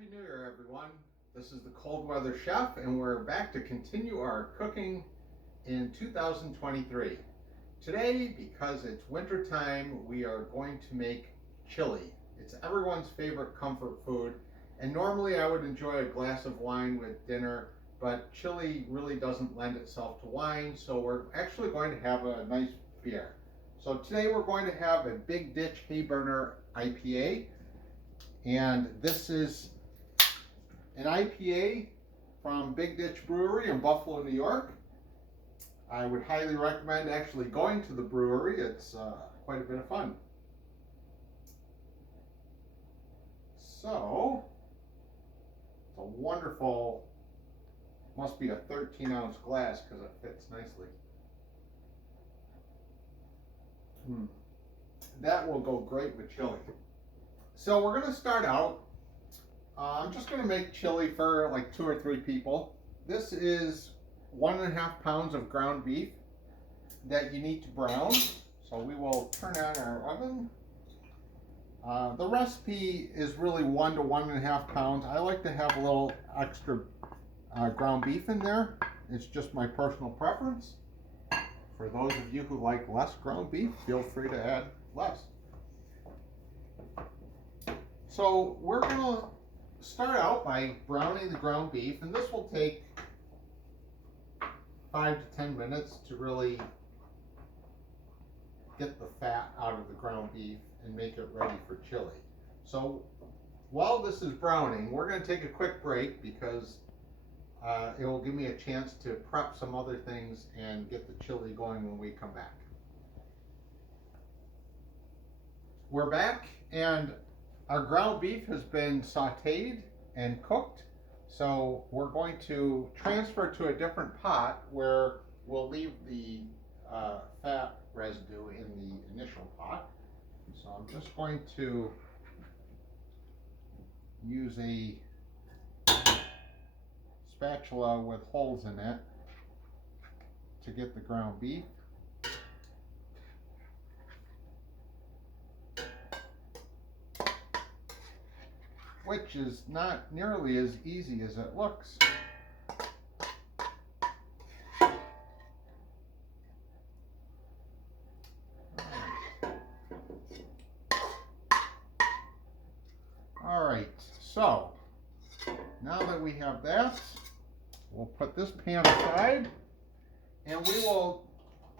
Happy New Year, everyone. This is the Cold Weather Chef, and we're back to continue our cooking in 2023. Today, because it's winter time, we are going to make chili. It's everyone's favorite comfort food, and normally I would enjoy a glass of wine with dinner, but chili really doesn't lend itself to wine, so we're actually going to have a nice beer. So today we're going to have a Big Ditch Hay Burner IPA, and this is an IPA from Big Ditch Brewery in Buffalo, New York. I would highly recommend actually going to the brewery. It's quite a bit of fun. So, it's a wonderful, must be a 13-ounce glass because it fits nicely. That will go great with chili. So we're going to start out. I'm just going to make chili for like 2 or 3 people. This is 1.5 pounds of ground beef that you need to brown. So we will turn on our oven. The recipe is really 1 to 1.5 pounds. I like to have a little extra ground beef in there. It's just my personal preference. For those of you who like less ground beef, feel free to add less. So we're going to start out by browning the ground beef, and this will take 5 to 10 minutes to really get the fat out of the ground beef and make it ready for chili. So while this is browning, we're going to take a quick break because it will give me a chance to prep some other things and get the chili going when we come back. We're back, and our ground beef has been sauteed and cooked, so we're going to transfer to a different pot where we'll leave the fat residue in the initial pot. So I'm just going to use a spatula with holes in it to get the ground beef. Which is not nearly as easy as it looks. All right, so now that we have that, we'll put this pan aside, and we will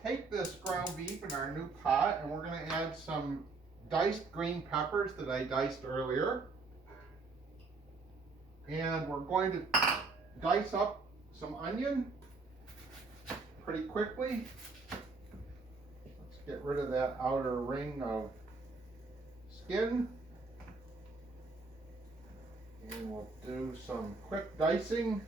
take this ground beef in our new pot, and we're going to add some diced green peppers that I diced earlier. And we're going to dice up some onion pretty quickly. Let's get rid of that outer ring of skin. And we'll do some quick dicing.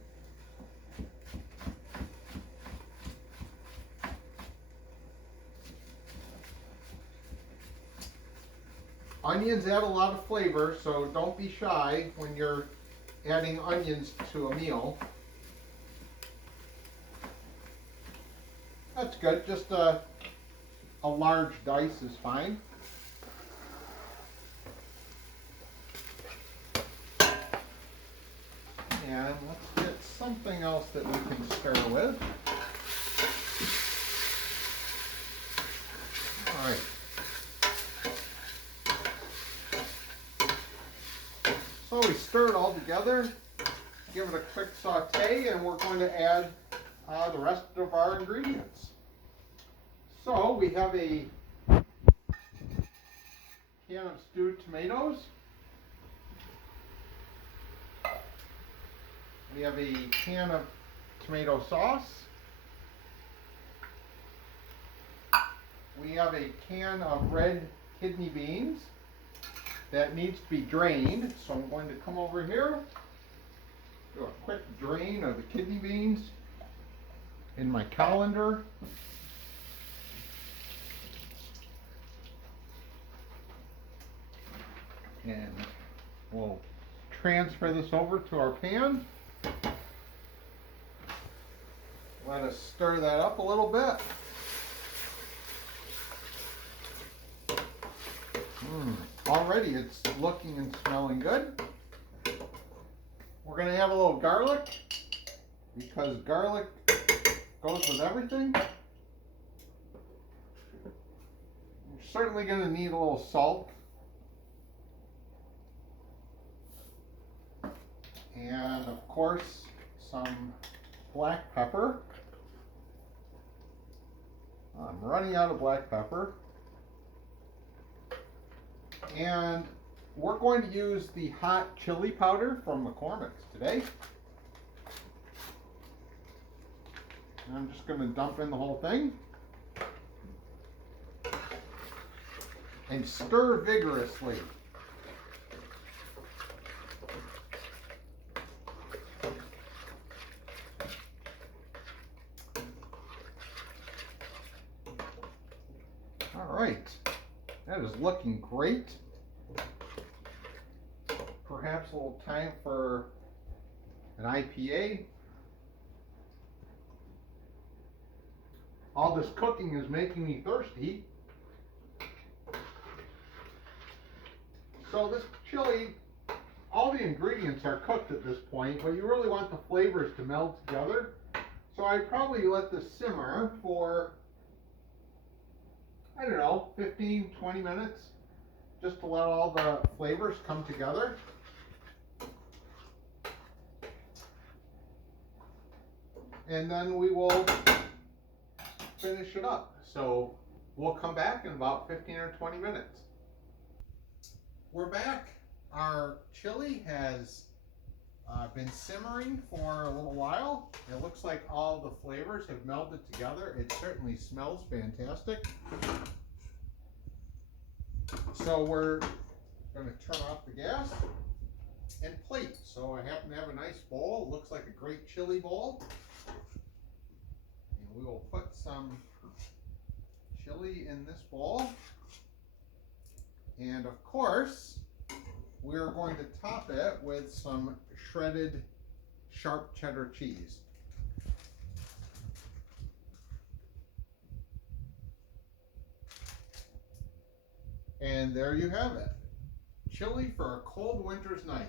Onions add a lot of flavor, so don't be shy when you're adding onions to a meal. That's good, just a large dice is fine. And let's get something else that we can stir with. All right. So we stir it all together, give it a quick saute, and we're going to add the rest of our ingredients. So we have a can of stewed tomatoes. We have a can of tomato sauce. We have a can of red kidney beans that needs to be drained. So I'm going to come over here, do a quick drain of the kidney beans in my colander. And we'll transfer this over to our pan. Let us stir that up a little bit. Already it's looking and smelling good. We're going to have a little garlic because garlic goes with everything. You're certainly going to need a little salt. And of course, some black pepper. I'm running out of black pepper. And we're going to use the hot chili powder from McCormick's today. And I'm just going to dump in the whole thing. And stir vigorously. All right, that is looking great. Perhaps a little time for an IPA. All this cooking is making me thirsty. So this chili, all the ingredients are cooked at this point, but you really want the flavors to meld together. So I'd probably let this simmer for, I don't know, 15, 20 minutes, just to let all the flavors come together. And then we will finish it up. So we'll come back in about 15 or 20 minutes. We're back. Our chili has been simmering for a little while. It looks like all the flavors have melded together. It certainly smells fantastic. So we're going to turn off the gas and plate. So I happen to have a nice bowl. It looks like a great chili bowl. And we will put some chili in this bowl. And of course, we're going to top it with some shredded sharp cheddar cheese. And there you have it. Chili for a cold winter's night.